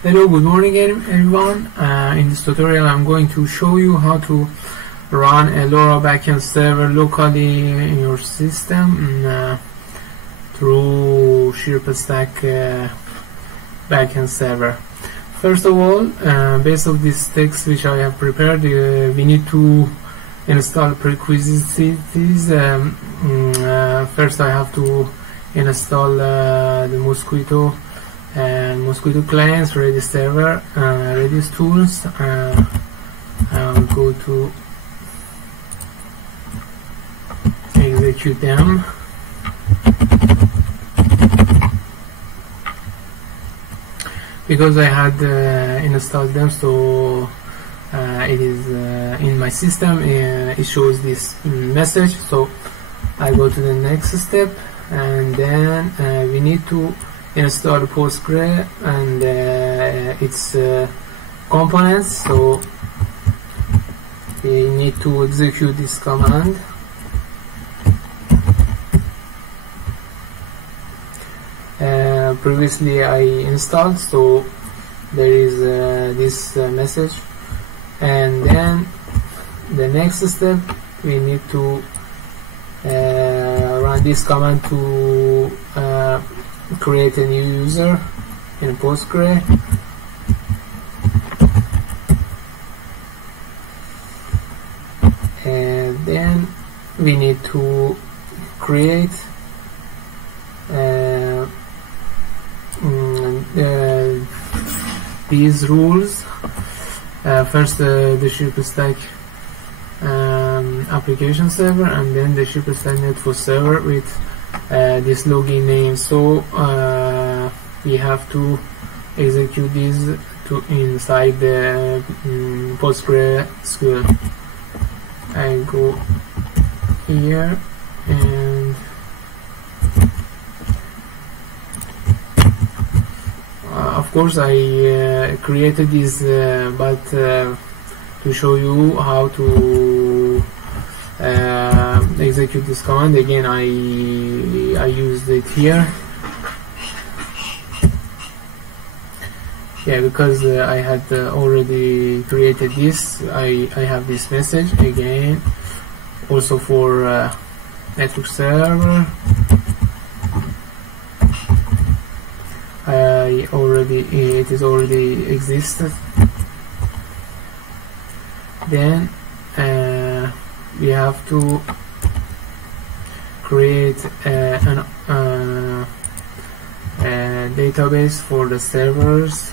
Hello, good morning everyone. In this tutorial I'm going to show you how to run a LoRa backend server locally in your system through Chirpstack backend server. First of all, based on this text which I have prepared, we need to install prerequisites. First I have to install the Mosquito clients, Redis server, Redis tools. I'll go to execute them. Because I had installed them, so it is in my system. It shows this message. So I go to the next step, and then we need to install Postgre and its components. So we need to execute this command. Previously I installed, so there is this message, and then the next step we need to run this command to create a new user in Postgre. And then we need to create these rules. First the Chirpstack application server, and then the Chirpstack network server with this login name. So we have to execute these to inside the PostgreSQL. I go here, and of course I created this, but to show you how to execute this command again, I used it here. Yeah, because I had already created this, I have this message again. Also for network server, it is already existed. Then we have to create a database for the servers,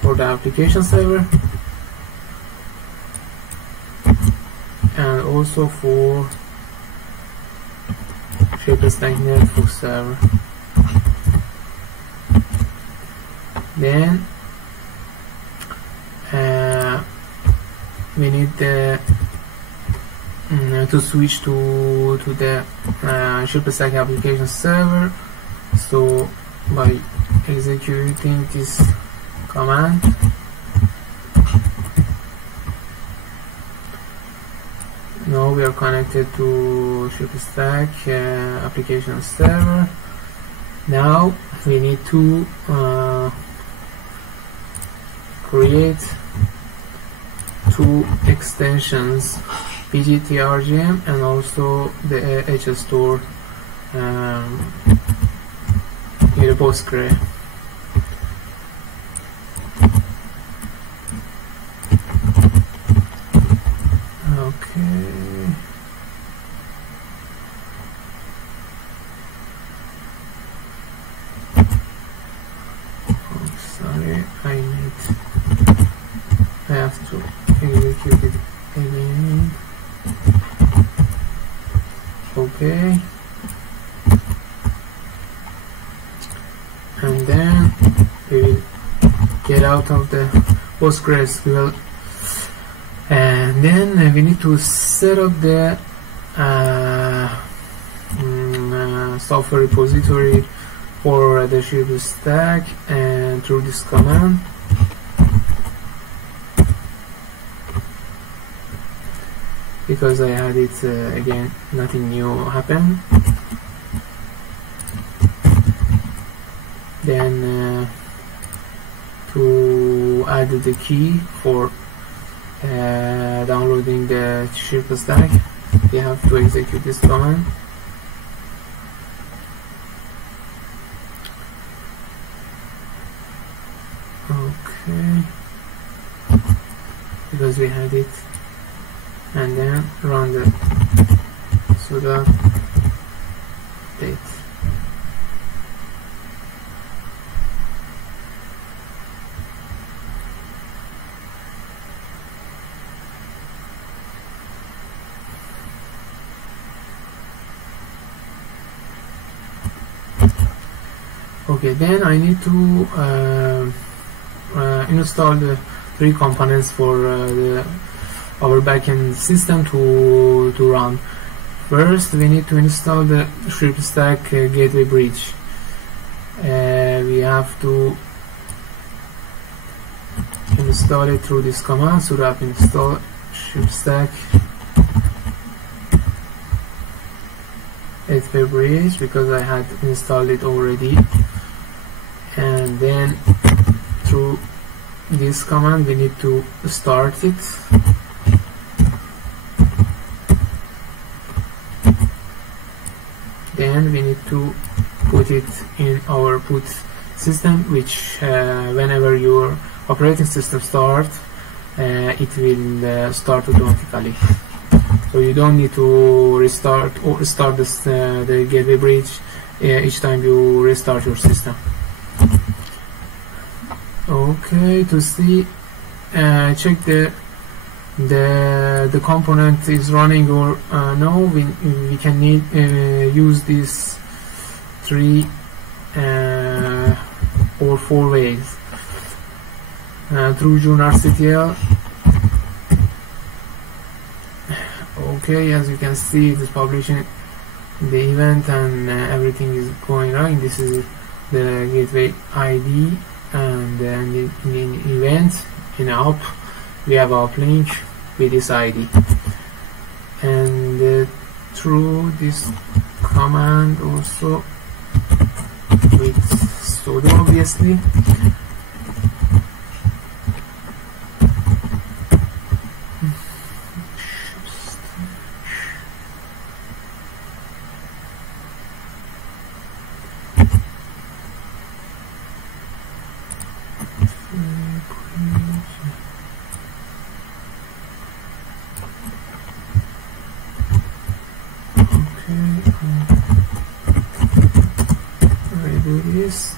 for the application server, and also for Chirpstack network server. Then we need to switch to the Chirpstack application server. So by executing this command, now we are connected to Chirpstack application server. Now we need to create two extensions, pgtrgm and also the hstore in the Postgre. Okay. Oh, sorry, I have to execute it again. Okay. And then we will get out of the PostgreSQL, and then we need to set up the software repository for the Chirpstack, and through this command. Because I had it again, nothing new happened. Then added the key for downloading the Chirpstack. We have to execute this command. Okay, because we had it, and then run the sudo update. Okay, then I need to install the 3 components for our backend system to run. First, we need to install the Chirpstack gateway bridge. We have to install it through this command, sudo apt install Chirpstack gateway bridge, because I had installed it already. And then through this command we need to start it. Then we need to put it in our boot system, which whenever your operating system starts, it will start automatically. So you don't need to restart or start the gateway bridge each time you restart your system. Okay, to see, check the component is running or no. We can use these 3 or 4 ways. Through journal.ctl. Okay, as you can see, it is publishing the event and everything is going on. This is the gateway ID, and then in event, in app, we have app link with this ID. And through this command also with sudo, obviously.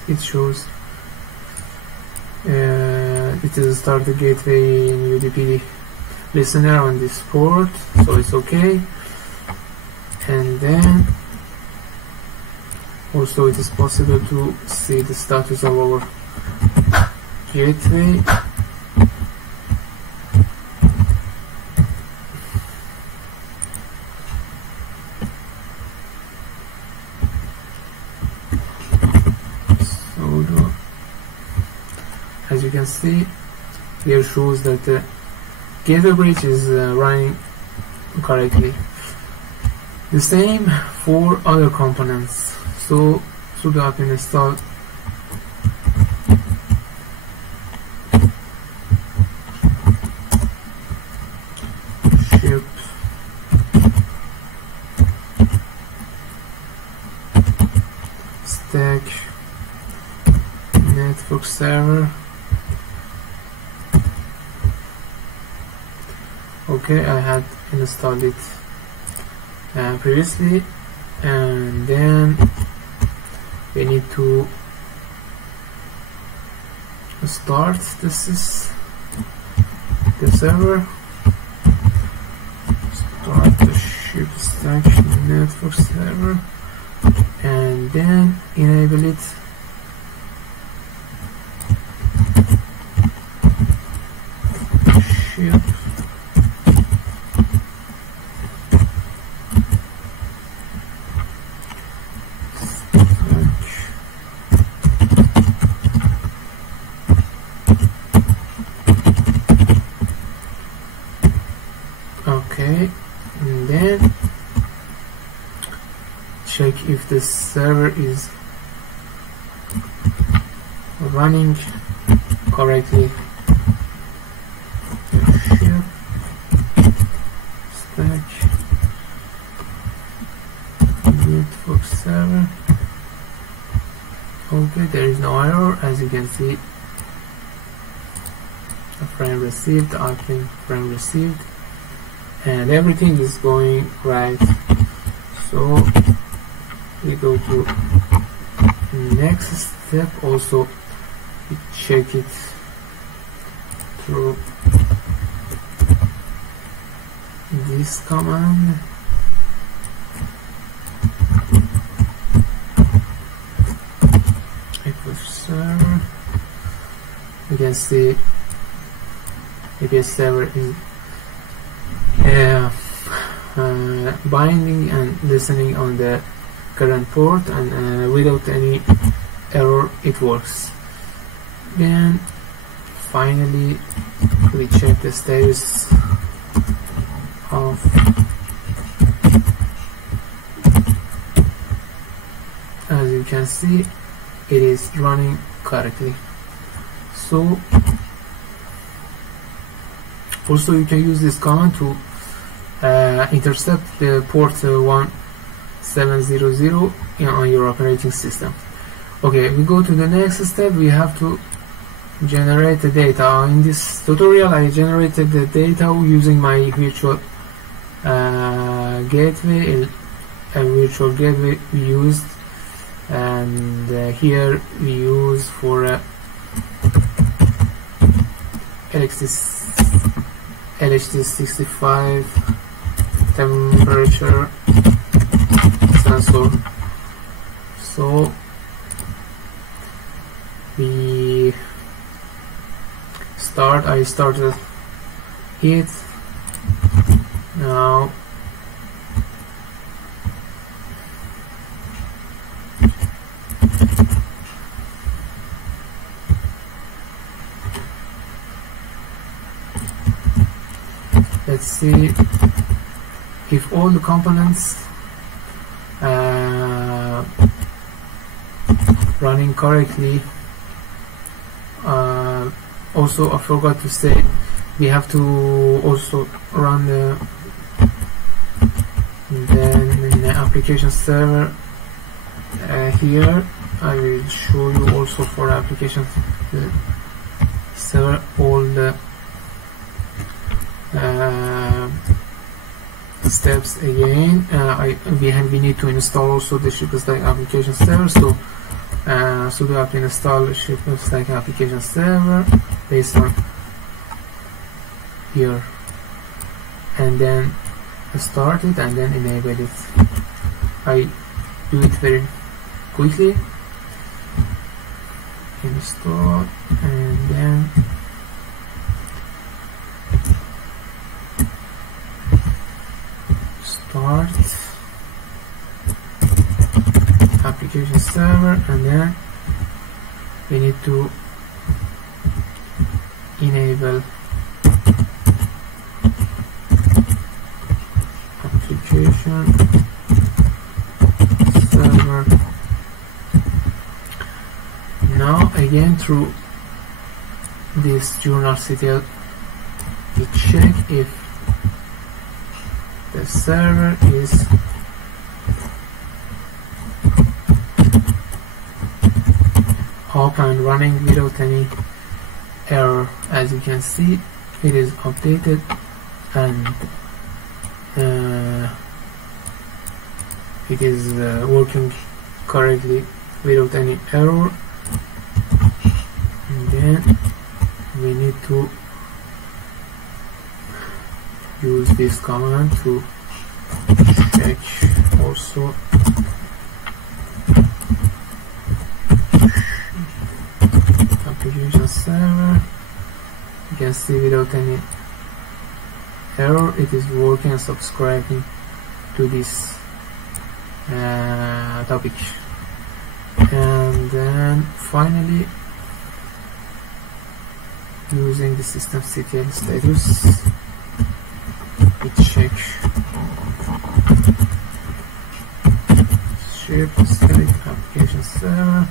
It shows it is start the gateway in UDP listener on this port, so it's okay. And then also it is possible to see the status of our gateway. As you can see, here shows that the gateway bridge is running correctly. The same for other components. So sudo apt install Chirpstack network server. Okay, I had installed it previously, and then we need to start. This is the server. Start the Chirpstack network server, and then enable it. Okay, and then check if the server is running correctly. Okay, there is no error. As you can see, the frame received, the uplink frame received, and everything is going right. So we go to next step. Also we check it through this command. Server. You can see APS server is binding and listening on the current port, and without any error it works. Then finally we check the status of as you can see it is running correctly. So also you can use this command to intercept the port 1700 on your operating system. Okay, we go to the next step. We have to generate the data. In this tutorial I generated the data using my virtual gateway, a virtual gateway we used, and here we use for LHT65 temperature sensor. So I started it. Now let's see if all the components running correctly. Also I forgot to say we have to also run the application server. Here I will show you also for application server all the steps again. We need to install also the Chirpstack application server. So sudo apt install Chirpstack application server based on here, and then start it and then enable it. I do it very quickly. Install and then start application server, and then we need to enable application server. Now again through this journal.ctl we check if the server is up and running without any error. As you can see, it is updated and it is working correctly without any error. And then we need to use this command to check also application server. You can see without any error it is working and subscribing to this topic. And then finally, using the systemctl status, we check Chirpstack application server.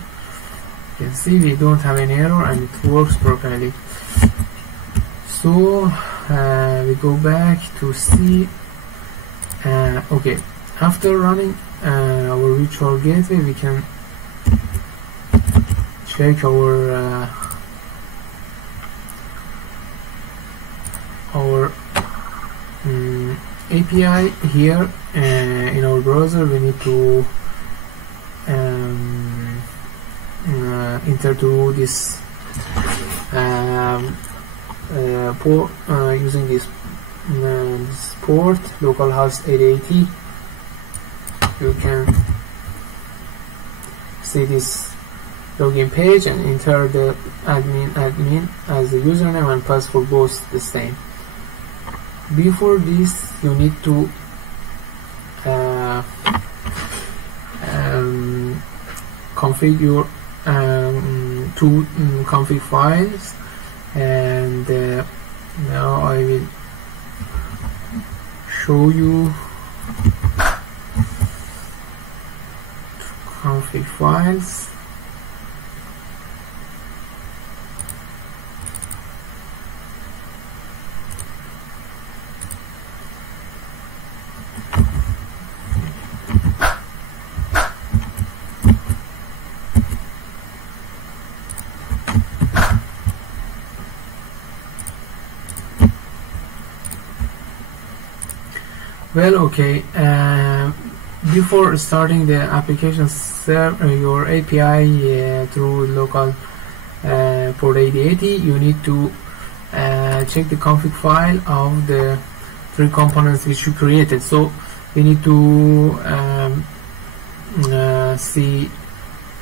You can see we don't have any error and it works properly. So we go back to see. Okay, after running our virtual gateway, we can check our API here in our browser. We need to enter to this port using this port localhost 8080. You can see this login page and enter the admin as the username and password both the same. Before this, you need to configure two config files, and now I will show you config files. Well, okay, before starting the application server, your API through local port 8080, you need to check the config file of the three components which you created. So we need to see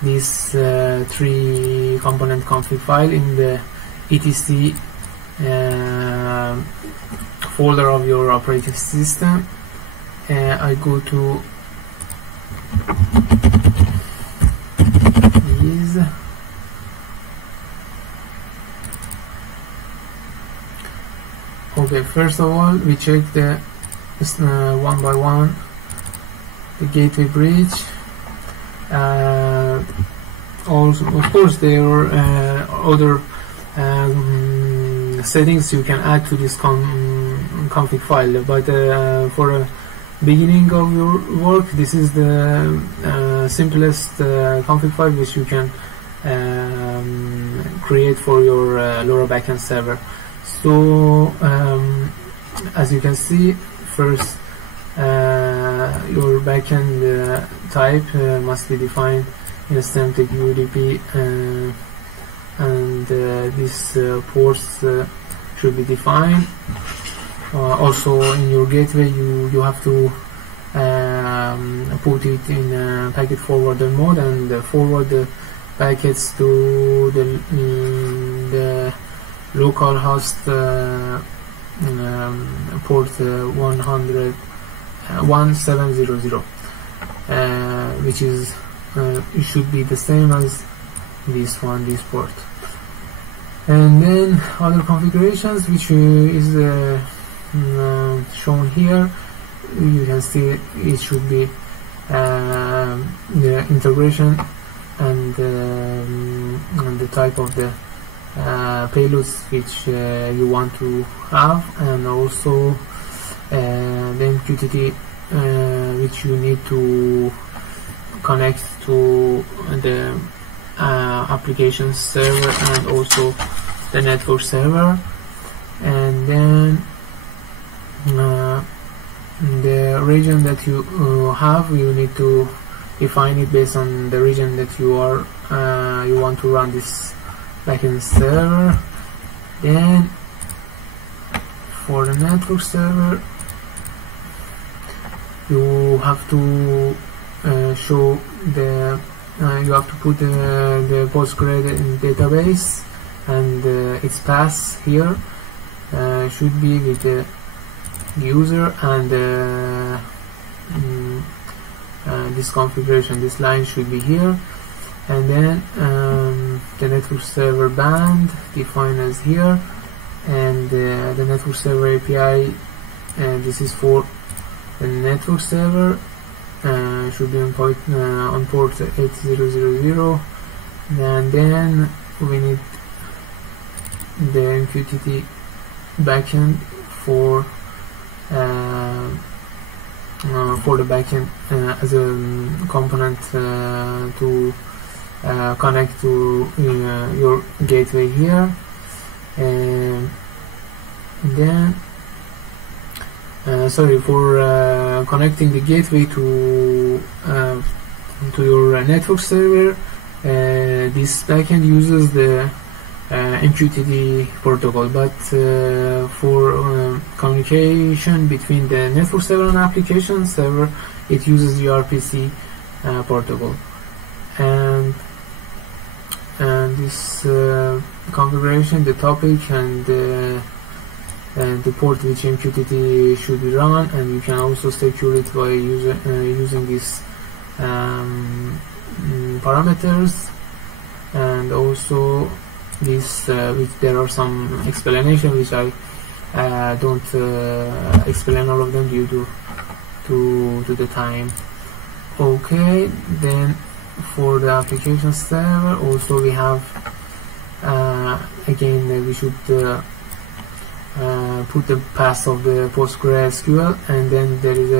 this three component config file in the etc folder of your operating system. I go to these. Okay, first of all, we check the one by one the gateway bridge. Also, of course, there are other settings you can add to this config file, but for a beginning of your work, this is the simplest config file which you can create for your LoRa backend server. So as you can see, first your backend type must be defined in STEMTech UDP, and these ports should be defined. Also in your gateway, you have to put it in packet forwarder mode and forward the packets to the local host port 1700, which is it should be the same as this port. And then other configurations, which is shown here. You can see it should be the integration and the type of the payloads which you want to have, and also the MQTT which you need to connect to the application server and also the network server. And then the region that you have, you need to define it based on the region that you want to run this backend server. Then for the network server, you have to show the you have to put the Postgres database, and its path here should be with the user, and this configuration, this line should be here. And then the network server band defined as here, and the network server API, this is for the network server, should be on port 8000. And then we need the MQTT backend for the backend as a component to connect to your gateway here, and then sorry, for connecting the gateway to your network server, this backend uses the MQTT protocol, but for communication between the network server and application server, it uses the RPC protocol. And this configuration, the topic, and the port which MQTT should be run, and you can also secure it by using these parameters. And also this, which there are some explanation which I don't explain all of them due to the time. Okay, then for the application server also we have again we should put the path of the PostgreSQL, and then there is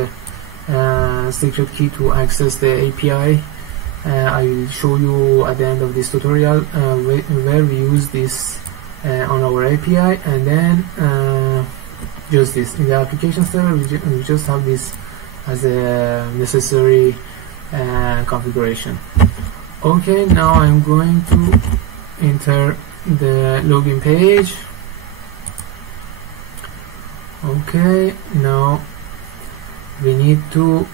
a secret key to access the API. I will show you at the end of this tutorial where we use this on our API, and then just this in the application server we just have this as a necessary configuration. Okay, now I'm going to enter the login page. Okay, now we need to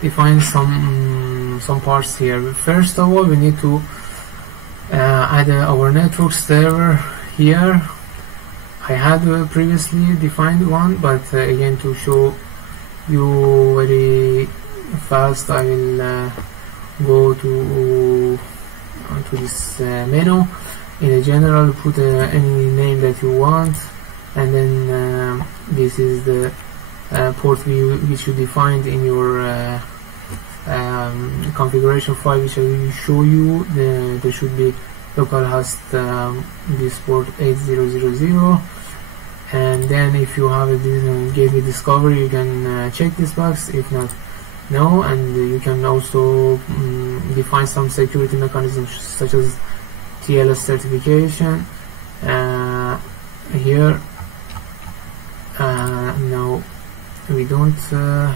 define some parts here. First of all, we need to add our network server here. I had previously defined one, but again, to show you very fast, I will go to this menu. In a general, put any name that you want, and then this is the port which you defined in your configuration file, which I will show you. There should be localhost this port 8000, and then if you have a gateway discovery, you can check this box. If not, no. And you can also define some security mechanisms such as TLS certification here. No, we don't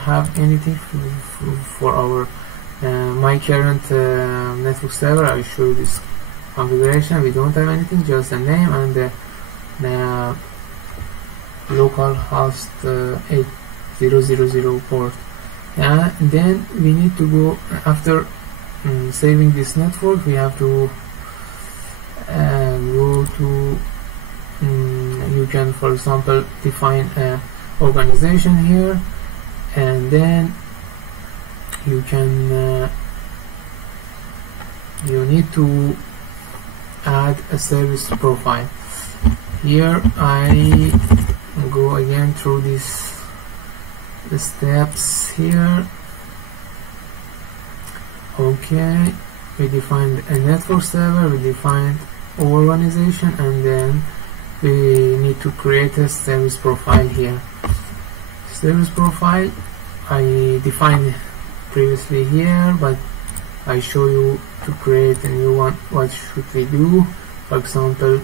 have anything for our my current network server. I will show you this configuration. We don't have anything, just a name and the localhost 8000 port. Then we need to go, after saving this network, we have to go to you can, for example, define an organization here, and then you can you need to add a service profile. Here I go again through the steps here. Okay, we defined a network server, we defined organization, and then we need to create a service profile here. Service profile I defined previously here, but I show you to create a new one. What should we do? For example,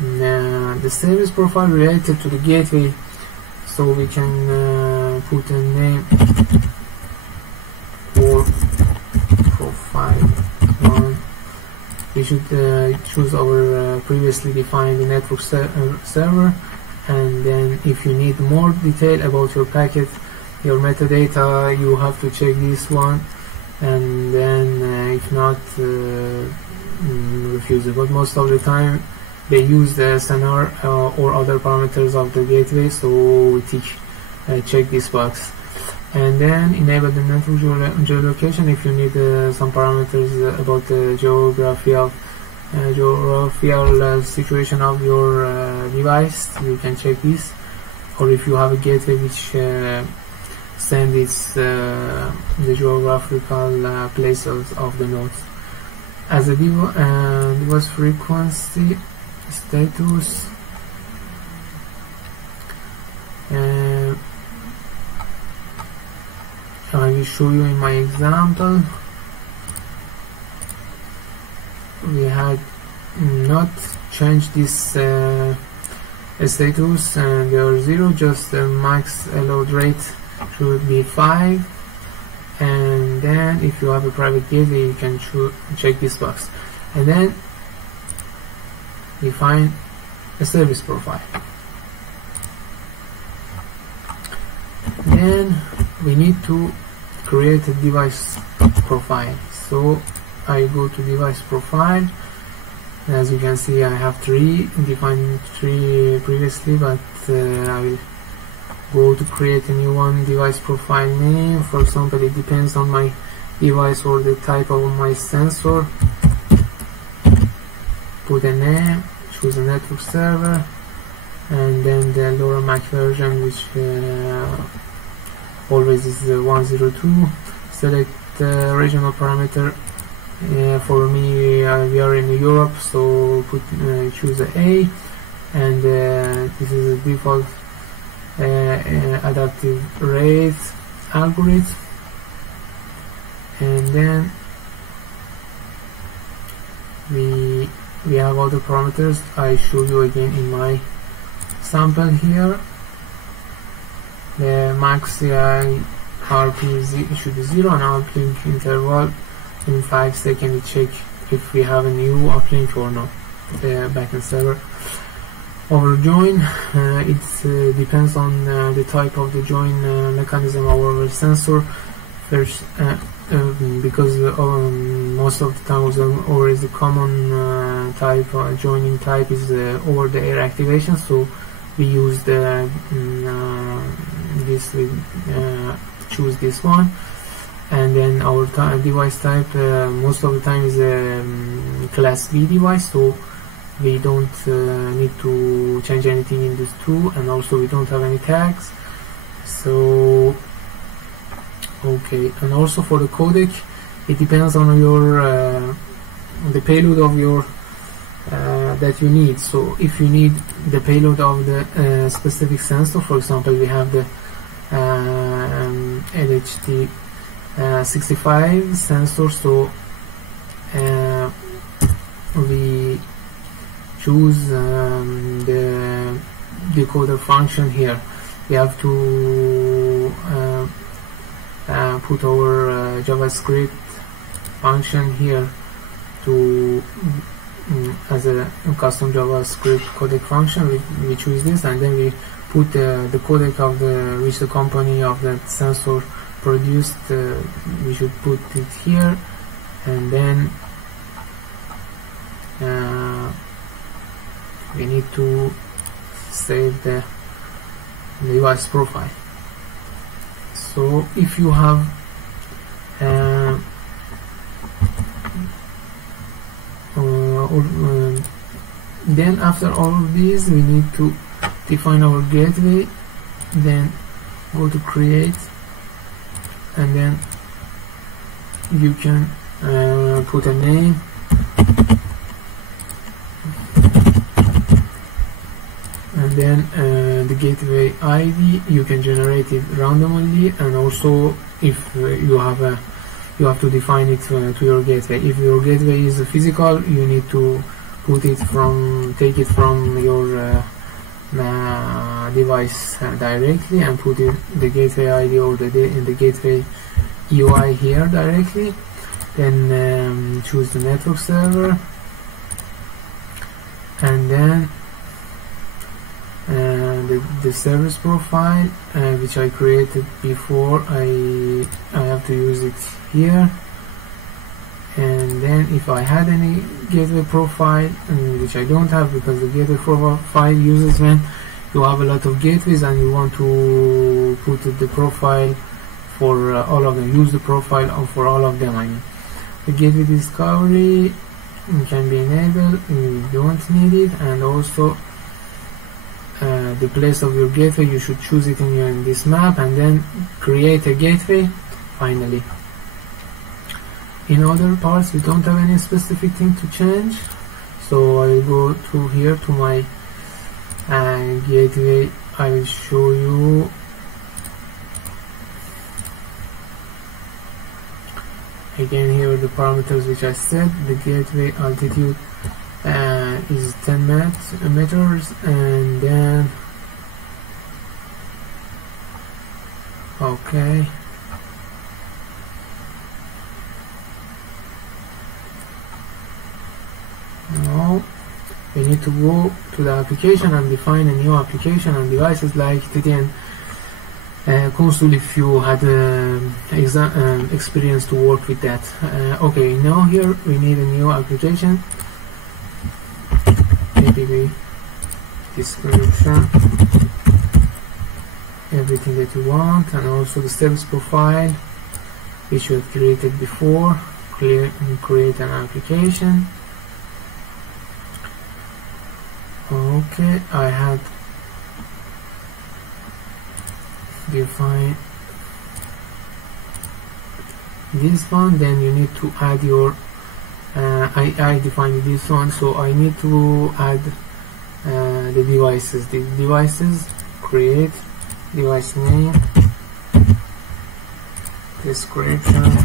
the service profile related to the gateway, so we can put a name for profile 1. We should choose our previously defined network server, and then if you need more detail about your packet, your metadata, you have to check this one, and then if not, refuse it. But most of the time they use the SNR or other parameters of the gateway, so we check this box. And then enable the network geolocation if you need some parameters about the geographical situation of your device. You can check this, or if you have a gateway which send its the geographical places of the nodes. As a device frequency status, I will show you in my example. We had not changed this status, and they are 0, just the max load rate should be 5. And then if you have a private gateway, you can check this box, and then define a service profile. Then we need to create a device profile. So I go to device profile. As you can see, I have 3 defined 3 previously, but I will go to create a new one. Device profile name, for example, it depends on my device or the type of my sensor. Put a name, choose a network server, and then the LoRa MAC version, which always is 102. Select the regional parameter. For me, we are in Europe, so choose A, and this is a default adaptive rate algorithm. And then we have other parameters. I show you again in my sample here. The max RP should be 0, and uplink interval in 5 seconds. We check if we have a new uplink or not. The backend server. Our join, it depends on the type of the join mechanism of our sensor. First, because most of the times, or is the common type joining type is over the air activation, so we use the choose this one. And then our device type most of the time is a class B device, so we don't need to change anything in this too, and also we don't have any tags. So okay, and also for the codec, it depends on your the payload of your that you need. So if you need the payload of the specific sensor, for example, we have the LHT 65 sensor, so we choose the decoder function here. We have to put our JavaScript function here to as a custom JavaScript codec function. We choose this, and then we put the codec of which the company of the sensor produced. We should put it here, and then we need to save the device profile. So if you have then after all of these, we need to define our gateway, then go to create, and then you can put a name, and then the gateway ID you can generate it randomly, and also if you have to define it to your gateway. If your gateway is physical, you need to take it from your device directly, and put the gateway ID or the gateway UI here directly. Then choose the network server, and then the service profile which I created before, I have to use it here. And then if I had any gateway profile, which I don't have, because the gateway profile uses when you have a lot of gateways and you want to put the profile for all of them, use the profile for all of them. I mean, the gateway discovery can be enabled, you don't need it, and also the place of your gateway, you should choose it in this map, and then create a gateway finally. In other parts we don't have any specific thing to change, so I will go to here to my gateway. I will show you again here the parameters which I set. The gateway altitude is 10 meters, and then okay, now we need to go to the application and define a new application and devices like TTN console if you had experience to work with that. Okay, now here we need a new application. APP description, everything that you want, and also the service profile which you have created before. Create an application. Okay, I had define this one, then you need to add your I defined this one, so I need to add the devices. The devices, create device name, description,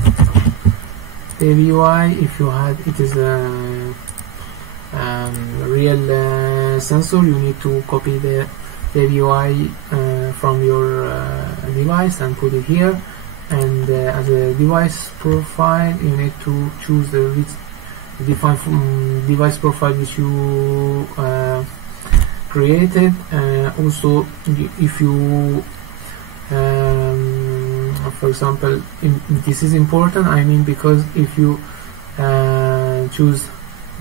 UI. If you had it is a real sensor, you need to copy the UI from your device and put it here. And as a device profile, you need to choose the define device profile which you created. Also, if you for example, this is important, I mean, because if you choose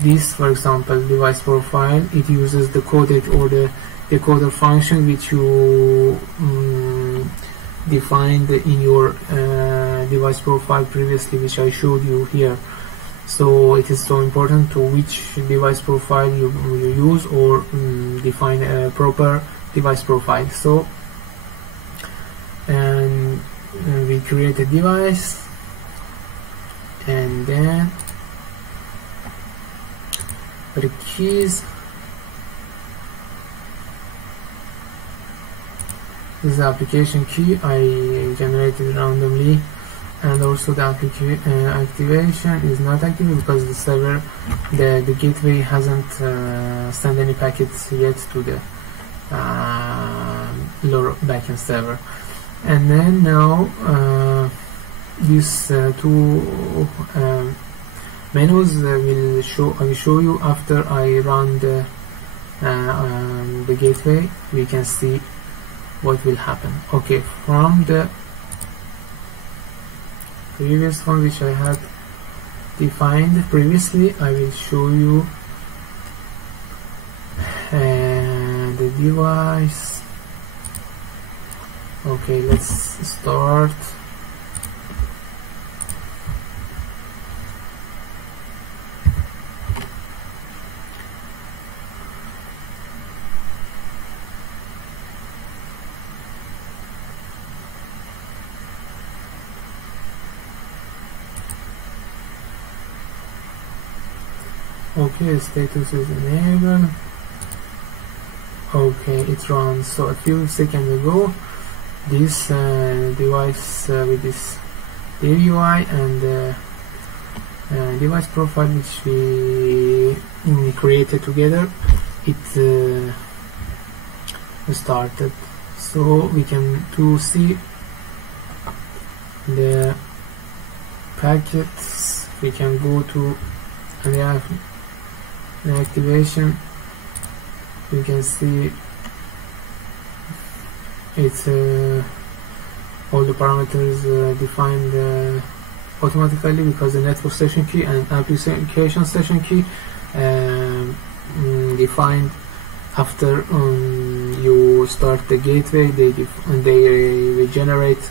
this, for example, device profile, it uses the coded or the decoder function which you defined in your device profile previously, which I showed you here. So it is so important to which device profile you use, or define a proper device profile. So and we create a device, and then the keys. This is the application key I generated randomly, and also the activation is not active because the server, the gateway hasn't sent any packets yet to the LoRa backend server. And then now these two menus I will show you after I run the gateway. We can see what will happen. Okay, from the previous one which I had defined previously, I will show you the device. Okay, let's start. Okay, status is enabled. Okay, it runs. So a few seconds ago, this device with this UI and device profile which we created together, it started. So we can see the packets. We can go to the activation. You can see it's all the parameters defined automatically, because the network session key and application session key defined after you start the gateway. They generate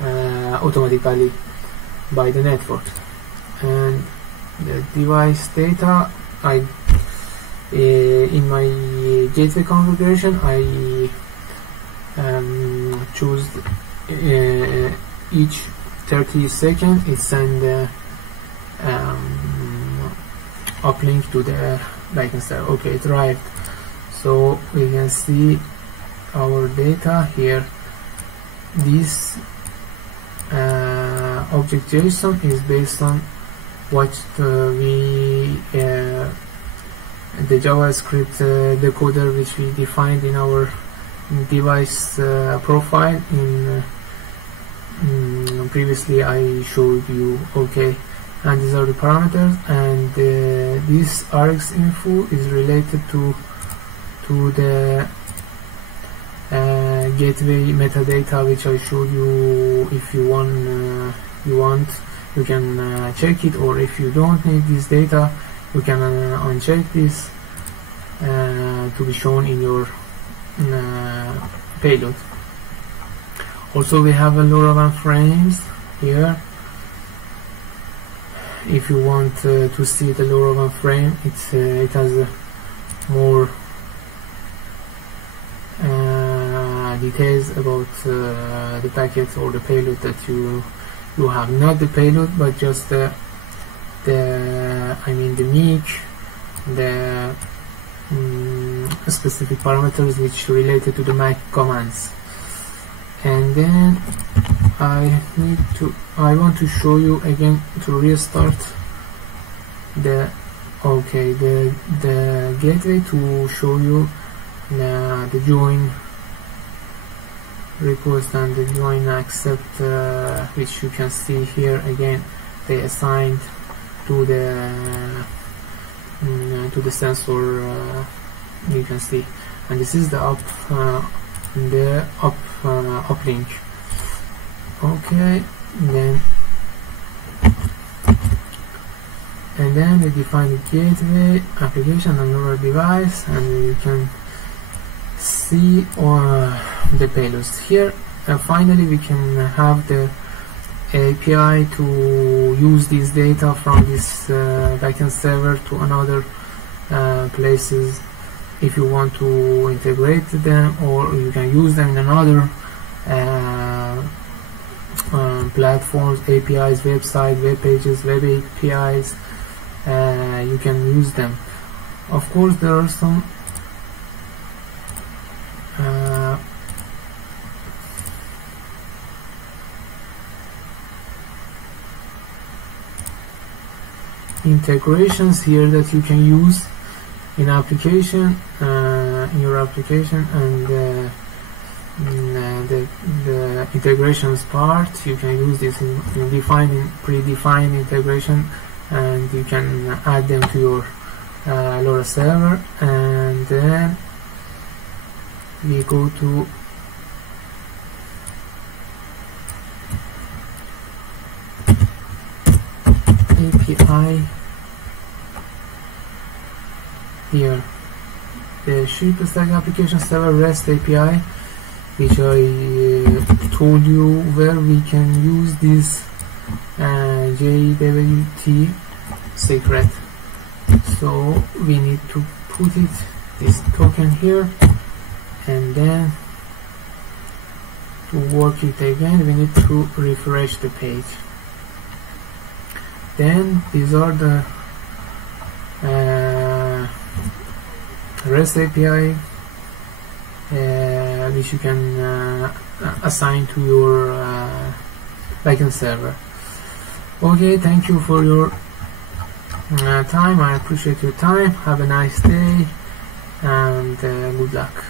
automatically by the network. And the device data, in my gateway configuration, I choose each 30 seconds it send uplink to the backend server. Okay, it arrived. So we can see our data here. This object JSON is based on what the JavaScript decoder which we defined in our device profile previously I showed you. Okay, and these are the parameters, and this rx info is related to the gateway metadata which I showed you. If you want you can check it, or if you don't need this data you can uncheck this to be shown in your payload. Also we have a LoRaWAN frames here. If you want to see the LoRaWAN frame, it has more details about the packet or the payload that you have. Not the payload, but just the MIC, the specific parameters which related to the MAC commands. And then I want to show you again to restart the gateway to show you the join request and the join accept, which you can see here. Again, they assigned to the sensor, you can see, and this is the uplink. Okay, then we define the gateway application on our device, and you can see the payloads here. And finally we can have the API to use this data from this backend server to another places if you want to integrate them, or you can use them in another platforms, APIs, website, web pages, web APIs. You can use them. Of course there are some integrations here that you can use in application, in your application, and the integrations part, you can use this in predefined integration, and you can add them to your LoRa server. And then we go to API. Here, the Chirpstack application server REST API, which I told you where we can use this JWT secret. So we need to put this token here, and then to work it again we need to refresh the page. Then these are the REST API which you can assign to your backend server. Okay, thank you for your time. I appreciate your time. Have a nice day, and good luck.